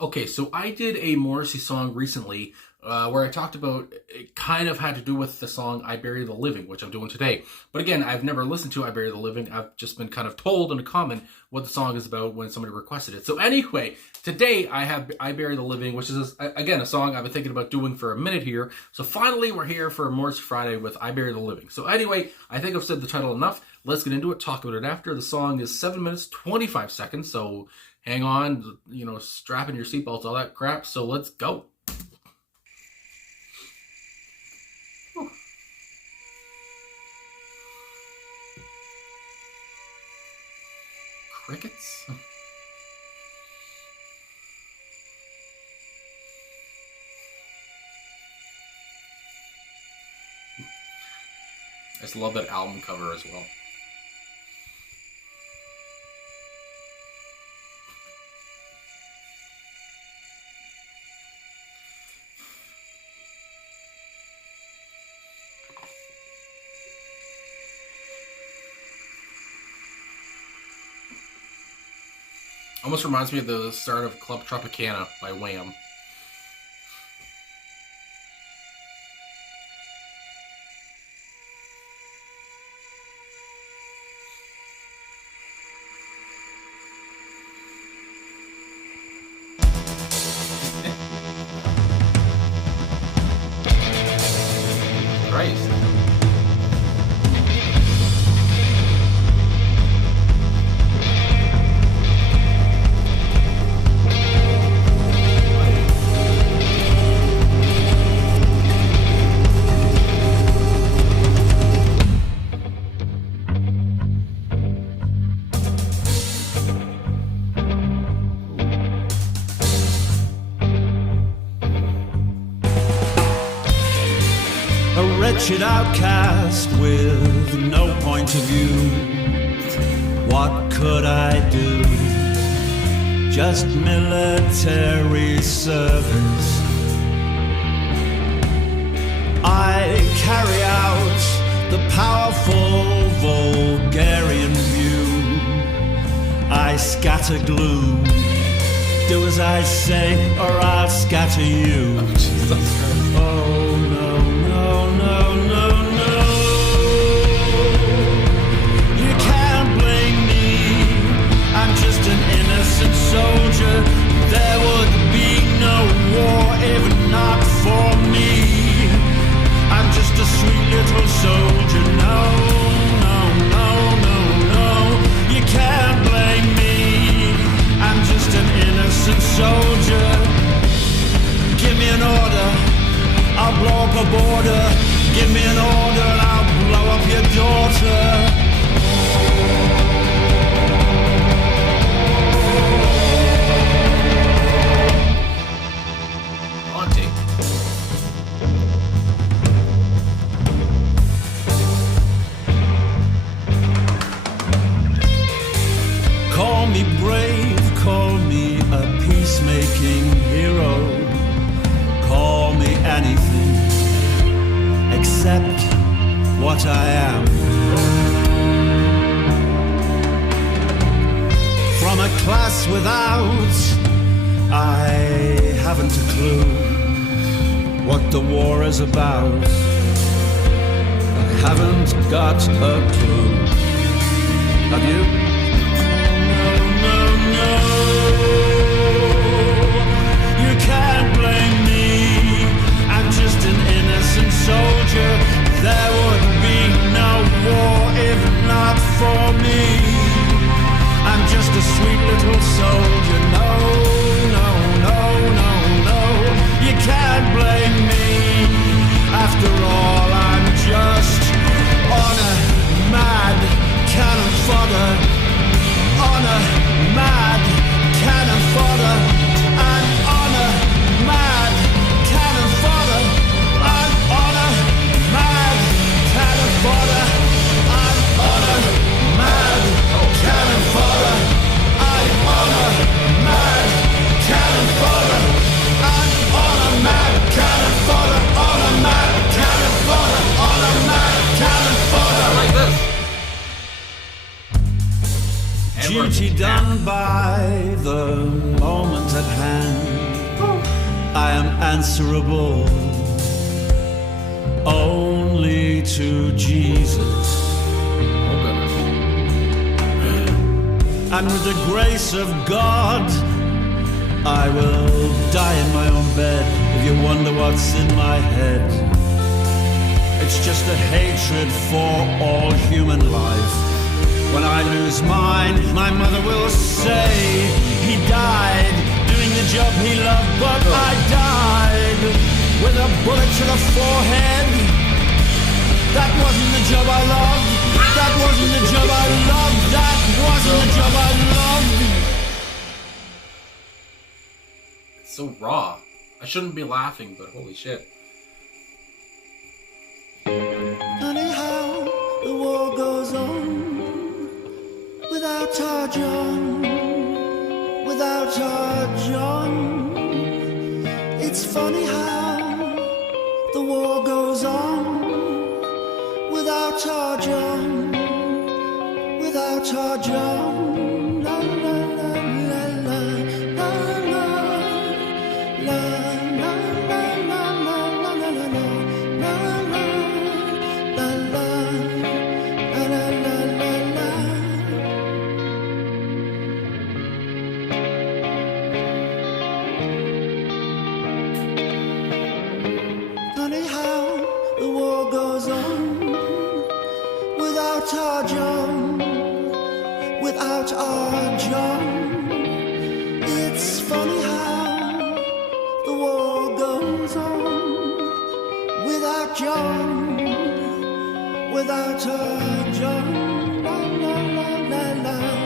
Okay, so I did a Morrissey song recently where I talked about it kind of had to do with the song I Bury the Living, which I'm doing today. But again, I've never listened to I Bury the Living. I've just been kind of told in a comment what the song is about when somebody requested it. So anyway, today I have I Bury the Living, which is, again, a song I've been thinking about doing for a minute here. So finally, we're here for Morrissey Friday with I Bury the Living. So anyway, I think I've said the title enough. Let's get into it, talk about it after. The song is 7 minutes, 25 seconds, so hang on, strap in your seatbelts, all that crap. So let's go. Whew. Crickets? I just love that album cover as well. Almost reminds me of the start of Club Tropicana by Wham. Christ. A wretched outcast with no point of view. What could I do? Just military service. I carry out the powerful vulgarian view. I scatter gloom. Do as I say or I'll scatter you. Oh no, no, no, no, no. You can't blame me. I'm just an innocent soldier. There would be no war if not for me. I'm just a sweet little soldier. No, no, no, no, no. You can't blame me. I'm just an innocent soldier. Give me an order, I'll blow up a border. Give me an order and I'll blow up your daughter. Haunting. Call me brave, call me a peacemaking hero. Call me anything except what I am. From a class without, I haven't a clue what the war is about. I haven't got a clue. Have you? No, no, no. You can't blame me. I'm just an innocent soldier. There would be no war if not for me. I'm just a sweet little soldier. No, no, no, no, no. You can't blame me. After all, I'm just on a mad cannon fodder. On a mad cannon fodder. I'm on a mad cannon fodder. I'm on a mad cannon fodder. I'm on a mad cannon fodder. I'm on a mad cannon fodder. I'm on a mad cannon fodder. On a mad cannon fodder. On a mad cannon fodder. Like this. Duty done by the moment at hand. answerable only to Jesus. And with the grace of God, I will die in my own bed. If you wonder what's in my head, it's just a hatred for all human life. When I lose mine, my mother will say he died doing the job he loved, but I died with a bullet to the forehead. That wasn't the job I loved. That wasn't the job I loved. That wasn't the job I loved. It's so raw. I shouldn't be laughing, but holy shit. Funny how the war goes on without our John, without our John. It's funny how the war goes on without our John, without our John. La la la la la la la la la la la la la la Funny how the war goes on without our John, without our John. It's funny how the war goes on without John, without our John. La la la la la la la.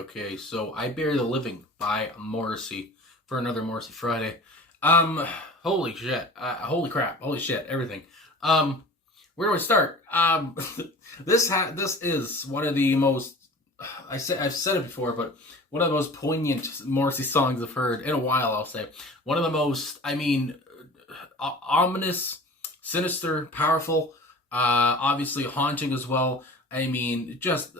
Okay, so I Bury the Living by Morrissey for another Morrissey Friday. Holy shit, holy crap, holy shit, everything. Where do I start? This is one of the most, I've said it before, but one of the most poignant Morrissey songs I've heard in a while, I'll say. One of the most, ominous, sinister, powerful, obviously haunting as well. Just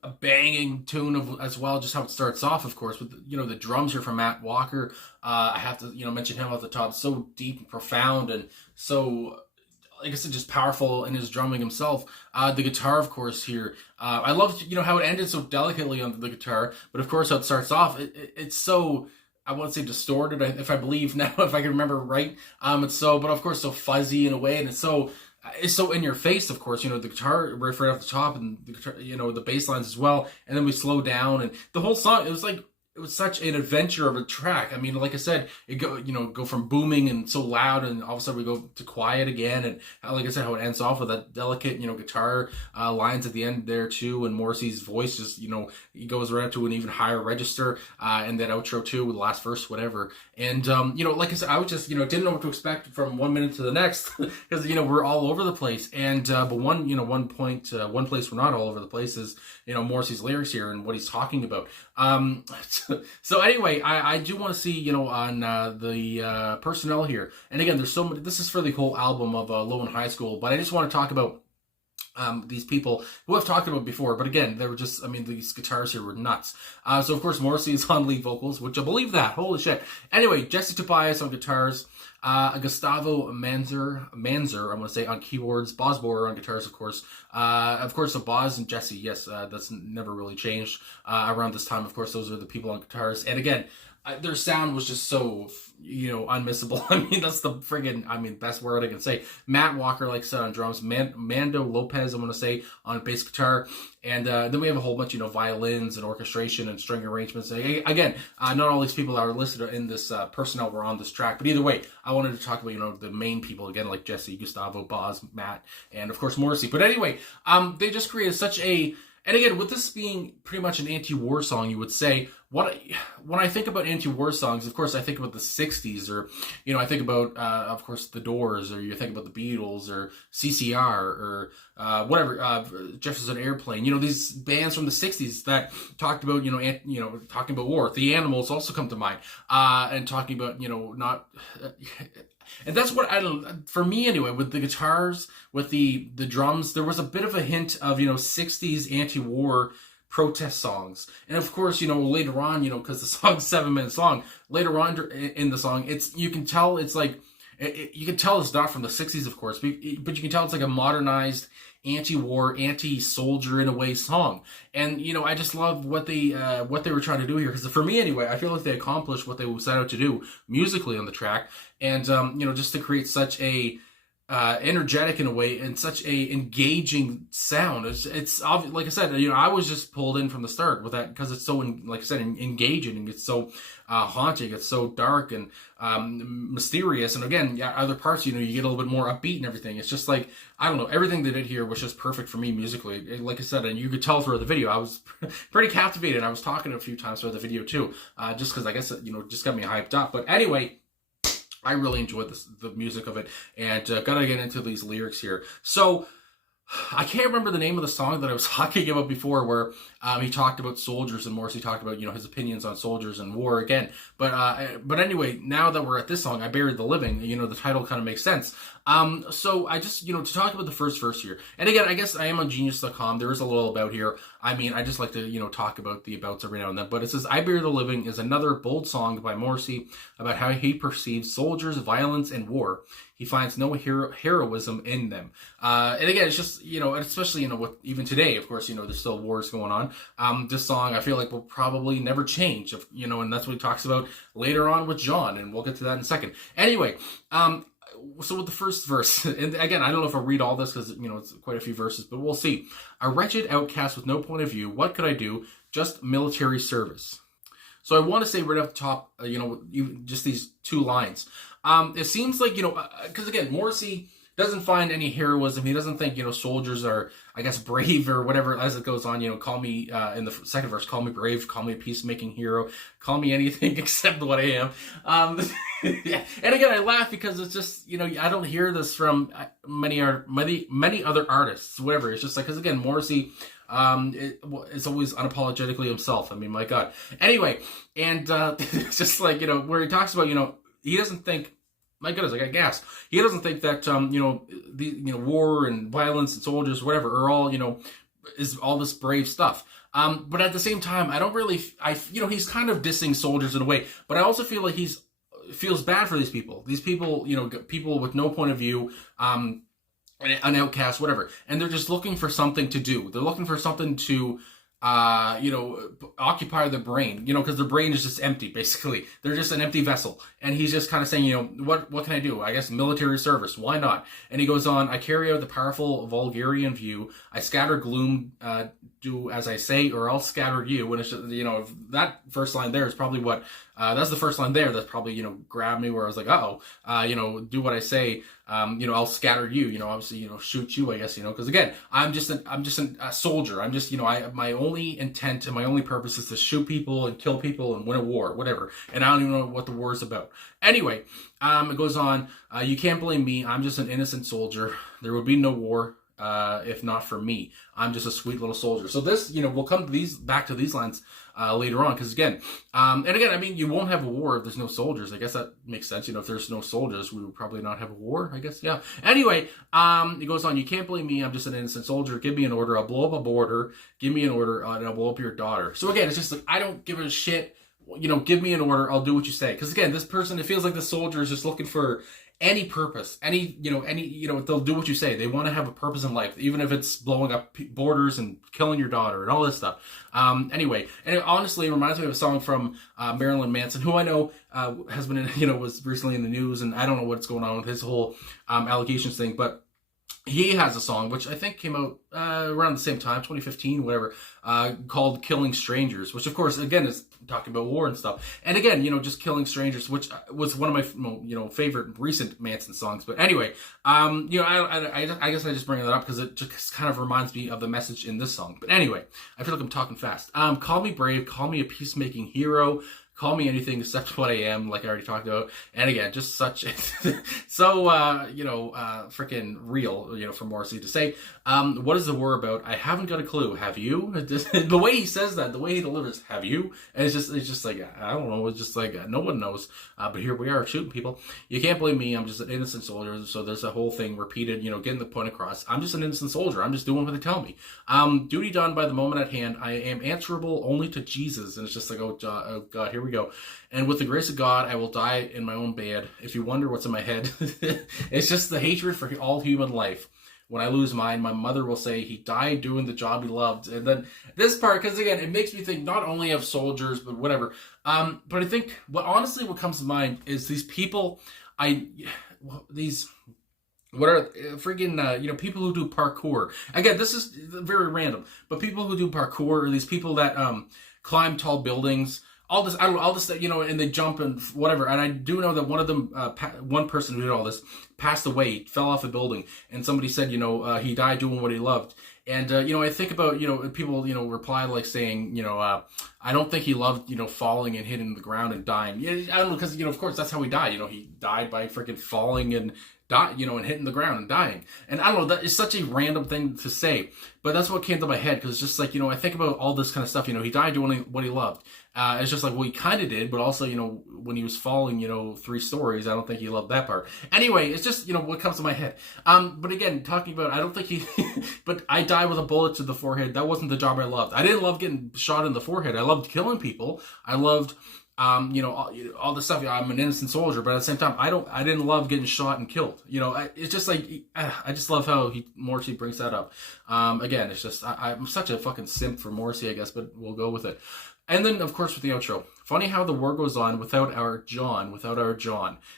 a banging tune as well, just how it starts off, of course, with, the drums here from Matt Walker. I have to, mention him at the top. So deep and profound and so, like I said, just powerful in his drumming himself. The guitar, of course, here. I love, how it ended so delicately on the guitar, but of course how it starts off, it's so, I won't say distorted, if I believe now, if I can remember right. It's so, but of course, so fuzzy in a way, and it's so in your face, of course, the guitar riff right off the top and the guitar, the bass lines as well. And then we slow down and the whole song, it was such an adventure of a track. Like I said, it go from booming and so loud, and all of a sudden we go to quiet again. And like I said, how it ends off with that delicate, guitar lines at the end there too. And Morrissey's voice just, he goes right up to an even higher register. And that outro too with the last verse, whatever. And, like I said, I was just, didn't know what to expect from 1 minute to the next because, we're all over the place. And, but one place we're not all over the place is, Morrissey's lyrics here and what he's talking about. So anyway, I do want to see, on the personnel here. And again, there's so many, this is for the whole album of Low and High School, but I just want to talk about these people who I've talked about before. But again, they were just, these guitars here were nuts. So of course, Morrissey is on lead vocals, which I believe that. Holy shit. Anyway, Jesse Tobias on guitars. Gustavo Manzer, I'm going to say, on keyboards. Boz Borer on guitars, of course. So Boz and Jesse, yes, that's never really changed. Around this time, of course, those are the people on guitars. And again, their sound was just so, unmissable. I mean, that's the friggin', best word I can say. Matt Walker, like I said, on drums. Mando Lopez, I'm going to say, on bass guitar. And then we have a whole bunch, violins and orchestration and string arrangements. Again, not all these people that are listed in this personnel were on this track. But either way, I wanted to talk about, the main people, again, like Jesse, Gustavo, Boz, Matt, and of course Morrissey. But anyway, they just created such a... And again, with this being pretty much an anti-war song, you would say, when I think about anti-war songs, of course, I think about the 60s, or, I think about, of course, The Doors, or you think about the Beatles, or CCR, or whatever, Jefferson Airplane, these bands from the 60s that talked about, talking about war. The Animals also come to mind, and talking about, not... And that's what for me anyway, with the guitars, with the drums, there was a bit of a hint of, 60s anti-war protest songs. And of course, later on, because the song's 7 minutes long, later on in the song, you can tell it's like, you can tell it's not from the 60s, of course, but you can tell it's like a modernized anti-war, anti-soldier in a way song. And I just love what they were trying to do here, because for me anyway, I feel like they accomplished what they set out to do musically on the track. And just to create such a energetic in a way and such a engaging sound. It's obvious, like I said, I was just pulled in from the start with that, because it's so, like I said, engaging, and it's so haunting, it's so dark and mysterious. And again, other parts, you get a little bit more upbeat and everything. It's just like, I don't know, everything they did here was just perfect for me musically. Like I said, and you could tell throughout the video, I was pretty captivated. I was talking a few times throughout the video too, just because I guess just got me hyped up. But anyway, I really enjoyed the music of it, and gotta get into these lyrics here. So, I can't remember the name of the song that I was talking about before, where he talked about soldiers, and Morrissey talked about, his opinions on soldiers and war again. But anyway, now that we're at this song, I Buried the Living, the title kind of makes sense. So I just, to talk about the first verse here. And again, I guess I am on genius.com. There is a little about here. I just like to, talk about the abouts every now and then. But it says, I Buried the Living is another bold song by Morrissey about how he perceives soldiers, violence, and war. He finds no heroism in them. And again, it's just, especially, with even today, of course, there's still wars going on. This song, I feel like, will probably never change, and that's what he talks about later on with John, and we'll get to that in a second. Anyway, so with the first verse, and again, I don't know if I'll read all this because, it's quite a few verses, but we'll see. A wretched outcast with no point of view, what could I do? Just military service. So I want to say right off the top, just these two lines. It seems like, because again, Morrissey doesn't find any heroism. He doesn't think, soldiers are, I guess, brave or whatever as it goes on. Call me, in the second verse, call me brave, call me a peacemaking hero, call me anything except what I am. Yeah. And again, I laugh because it's just, I don't hear this from many other artists, whatever. It's just like, because again, Morrissey, it's always unapologetically himself. I mean, my God. Anyway, and it's just like, where he talks about, he doesn't think, my goodness, I got gas. He doesn't think that, war and violence and soldiers, whatever, are all, is all this brave stuff. But at the same time, I don't really, he's kind of dissing soldiers in a way, but I also feel like feels bad for these people. These people, people with no point of view, an outcast, whatever. And they're just looking for something to do. They're looking for something to, occupy their brain, because their brain is just empty, basically. They're just an empty vessel. And he's just kind of saying, what can I do? I guess military service. Why not? And he goes on, I carry out the powerful Vulgarian view. I scatter gloom, do as I say, or I'll scatter you. And it's just, that first line there is probably what, that's the first line there that's probably, grabbed me, where I was like, do what I say, I'll scatter you, obviously, shoot you, I guess, because again, I'm just a soldier. I'm just, my only intent and my only purpose is to shoot people and kill people and win a war, whatever. And I don't even know what the war is about. Anyway, it goes on, you can't blame me. I'm just an innocent soldier. There would be no war, if not for me. I'm just a sweet little soldier. So this, we'll come to back to these lines later on, because again, and again, you won't have a war if there's no soldiers. I guess that makes sense. If there's no soldiers, we would probably not have a war, I guess. Yeah. Anyway, it goes on, you can't blame me. I'm just an innocent soldier. Give me an order. I'll blow up a border. Give me an order, and I'll blow up your daughter. So again, it's just like, I don't give a shit give me an order, I'll do what you say. Because again, this person, it feels like the soldier is just looking for any purpose, they'll do what you say. They want to have a purpose in life, even if it's blowing up borders and killing your daughter and all this stuff. Anyway, and it honestly reminds me of a song from Marilyn Manson, who I know has been was recently in the news, and I don't know what's going on with his whole allegations thing, but he has a song, which I think came out around the same time, 2015, whatever, called Killing Strangers, which, of course, again, is talking about war and stuff. And again, just Killing Strangers, which was one of my, favorite recent Manson songs. But anyway, I guess I just bring that up because it just kind of reminds me of the message in this song. But anyway, I feel like I'm talking fast. Call me brave, call me a peacemaking hero, call me anything except what I am, like I already talked about. And again, just such, so, freaking real, for Morrissey to say. What is the war about? I haven't got a clue. Have you? The way he says that, the way he delivers, have you? And it's just like, I don't know. It's just like, no one knows. But here we are shooting people. You can't blame me. I'm just an innocent soldier. So there's a whole thing repeated, getting the point across. I'm just an innocent soldier. I'm just doing what they tell me. Duty done by the moment at hand. I am answerable only to Jesus. And it's just like, oh God, here we go. And with the grace of God, I will die in my own bed. If you wonder what's in my head, it's just the hatred for all human life. When I lose mine, my mother will say he died doing the job he loved. And then this part, because again, it makes me think not only of soldiers, but whatever. But I think what comes to mind is these people, what are freaking, people who do parkour. Again, this is very random, but people who do parkour are these people that climb tall buildings. All this, and they jump and whatever. And I do know that one of them, one person who did all this, passed away, fell off a building, and somebody said, he died doing what he loved. And, I think about, people, reply like saying, I don't think he loved, falling and hitting the ground and dying. Yeah, I don't know, because, of course, that's how he died. He died by freaking falling and and hitting the ground and dying. And I don't know, that is such a random thing to say, but that's what came to my head, because it's just like, I think about all this kind of stuff, he died doing what he loved. It's just like, well, he kind of did, but also, when he was falling, 3 stories, I don't think he loved that part. Anyway, it's just, what comes to my head. But again, talking about, I don't think he, but I died with a bullet to the forehead. That wasn't the job I loved. I didn't love getting shot in the forehead. I loved killing people. I loved, all this stuff. I'm an innocent soldier, but at the same time, I didn't love getting shot and killed. It's just like, I just love how Morrissey brings that up. Again, it's just, I'm such a fucking simp for Morrissey, I guess, but we'll go with it. And then, of course, with the outro. Funny how the war goes on without our John,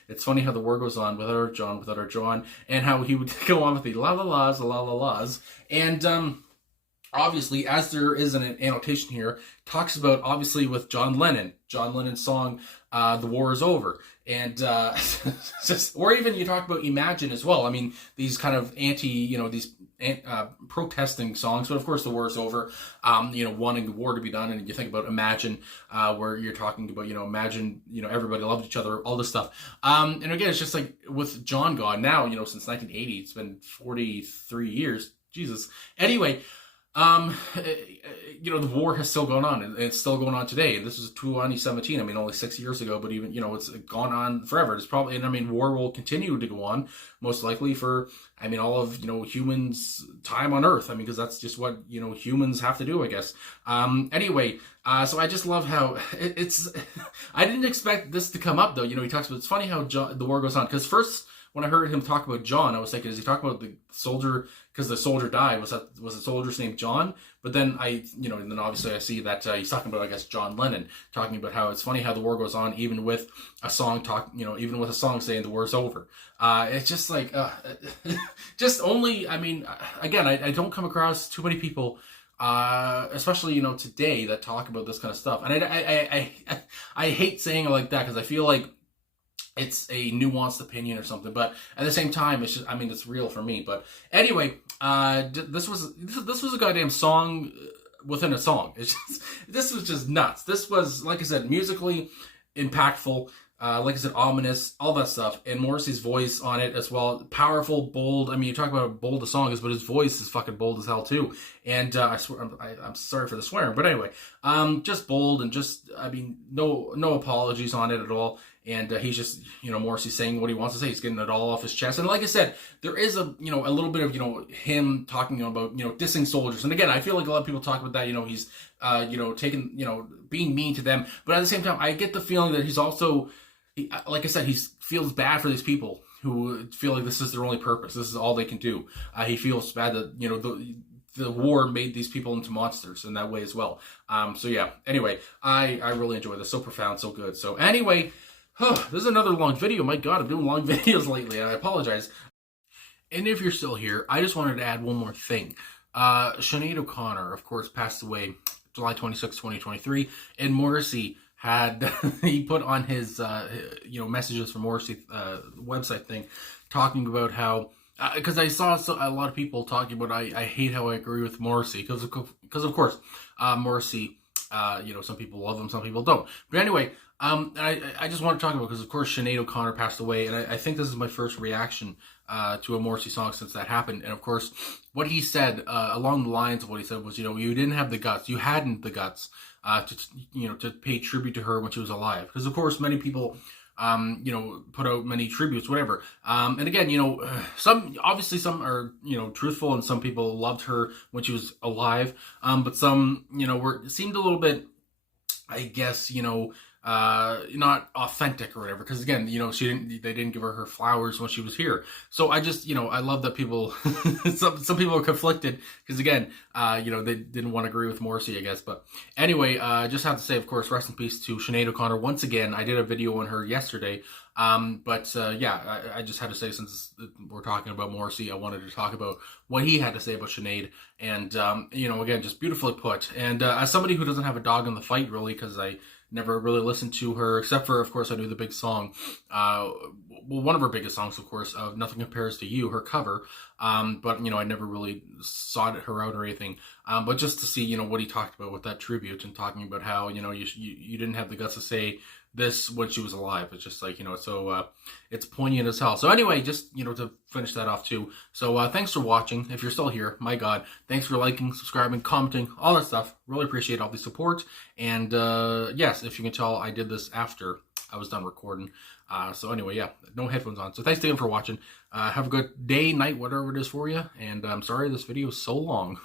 It's funny how the war goes on without our John, and how he would go on with the la la la's, la la la's. And, obviously, as there is an annotation here, talks about, obviously, with John Lennon's song, The War is Over. And, or even you talk about Imagine as well. I mean, these kind of protesting songs, but of course the war is over, wanting the war to be done. And you think about Imagine, where you're talking about, imagine, everybody loved each other, all this stuff. And again, it's just like with John gone now, since 1980, it's been 43 years. Jesus. Anyway, the war has still gone on, and it's still going on today. And this was 2017. I mean, only 6 years ago, but even, it's gone on forever. It's probably, and I mean, war will continue to go on, most likely for, all of, humans' time on Earth. Because that's just what, humans have to do, I guess. Anyway, so I just love how it's, I didn't expect this to come up, though. He talks about, it's funny how the war goes on, because first, when I heard him talk about John, I was thinking, is he talking about the soldier, because the soldier died, was the soldier's name John? But then and then obviously I see that he's talking about, I guess, John Lennon, talking about how it's funny how the war goes on, even with a song even with a song saying the war's over. It's just like, just only, again, I don't come across too many people, especially, today, that talk about this kind of stuff. And I hate saying it like that, because I feel like it's a nuanced opinion or something, but at the same time, it's just, it's real for me. But anyway, this was a goddamn song within a song. This was just nuts. This was, like I said, musically impactful, like I said, ominous, all that stuff, and Morrissey's voice on it as well, powerful, bold. You talk about how bold the song is, but his voice is fucking bold as hell too. And I swear, I'm sorry for the swearing, but anyway, just bold, and just, no apologies on it at all. And he's just, Morrissey saying what he wants to say. He's getting it all off his chest. And like I said, there is a little bit of, him talking about, dissing soldiers. And again, I feel like a lot of people talk about that, he's taking, being mean to them. But at the same time, I get the feeling that he's also, like I said, he feels bad for these people who feel like this is their only purpose. This is all they can do. He feels bad that, the war made these people into monsters in that way as well. So yeah, anyway, I really enjoy this. So profound, so good. So anyway, this is another long video. My God, I'm doing long videos lately, and I apologize. And if you're still here, I just wanted to add one more thing. Sinead O'Connor, of course, passed away July 26, 2023, and Morrissey had, he put on his, messages from Morrissey website thing, talking about how, because I saw a lot of people talking about, I hate how I agree with Morrissey, because of course, Morrissey, some people love him, some people don't. But anyway, I just want to talk about, because of course Sinead O'Connor passed away, and I think this is my first reaction to a Morrissey song since that happened. And of course, what he said, along the lines of what he said was, you didn't have the guts, you hadn't the guts to pay tribute to her when she was alive. Because of course, many people, put out many tributes, whatever. And again, some are, truthful, and some people loved her when she was alive. But some, seemed a little bit, I guess, not authentic or whatever, because again, they didn't give her flowers when she was here. So I just, I love that people, some people are conflicted, because again, they didn't want to agree with Morrissey, I guess. But anyway, I just have to say, of course, rest in peace to Sinead O'Connor once again. I did a video on her yesterday. I just had to say, since we're talking about Morrissey, I wanted to talk about what he had to say about Sinead. And, again, just beautifully put. And as somebody who doesn't have a dog in the fight, really, because I never really listened to her, except for, of course, I knew the big song. One of her biggest songs, of course, of Nothing Compares to You, her cover. But, I never really sought her out or anything. But just to see, what he talked about with that tribute, and talking about how, you didn't have the guts to say this when she was alive. It's just like, so it's poignant as hell. So anyway, just, to finish that off too. So thanks for watching. If you're still here, my God, thanks for liking, subscribing, commenting, all that stuff. Really appreciate all the support. And yes, if you can tell, I did this after I was done recording. So anyway, yeah, no headphones on. So thanks again for watching. Have a good day, night, whatever it is for you. And I'm sorry this video is so long.